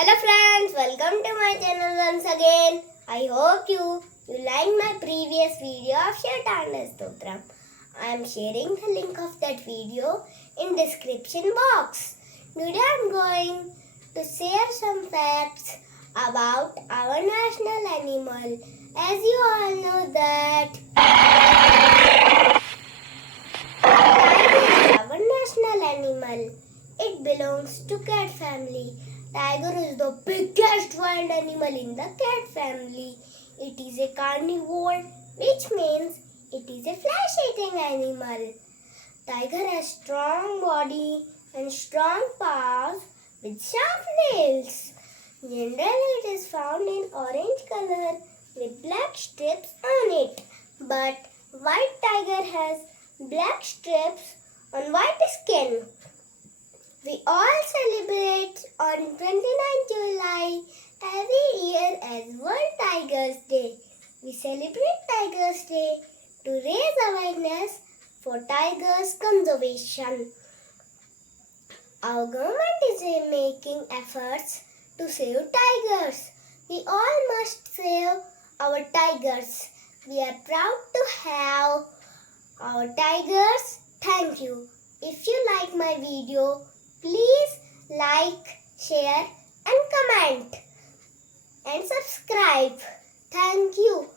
Hello friends, welcome to my channel once again. I hope you liked my previous video of Shatanda Stotram. I am sharing the link of that video in description box. Today I am going to share some facts about our national animal. As you all know that tiger is our national animal. It belongs to cat family. Tiger is the biggest wild animal in the cat family. It is a carnivore, which means it is a flesh-eating animal. Tiger has strong body and strong paws with sharp nails. Generally, it is found in orange color with black strips on it. But white tiger has black strips on white skin. We all celebrate on 29 July every year as World Tigers Day. We celebrate Tigers Day to raise awareness for tigers conservation. Our government is making efforts to save tigers. We all must save our tigers. We are proud to have our tigers. Thank you. If you like my video, please like, share and comment and subscribe. Thank you.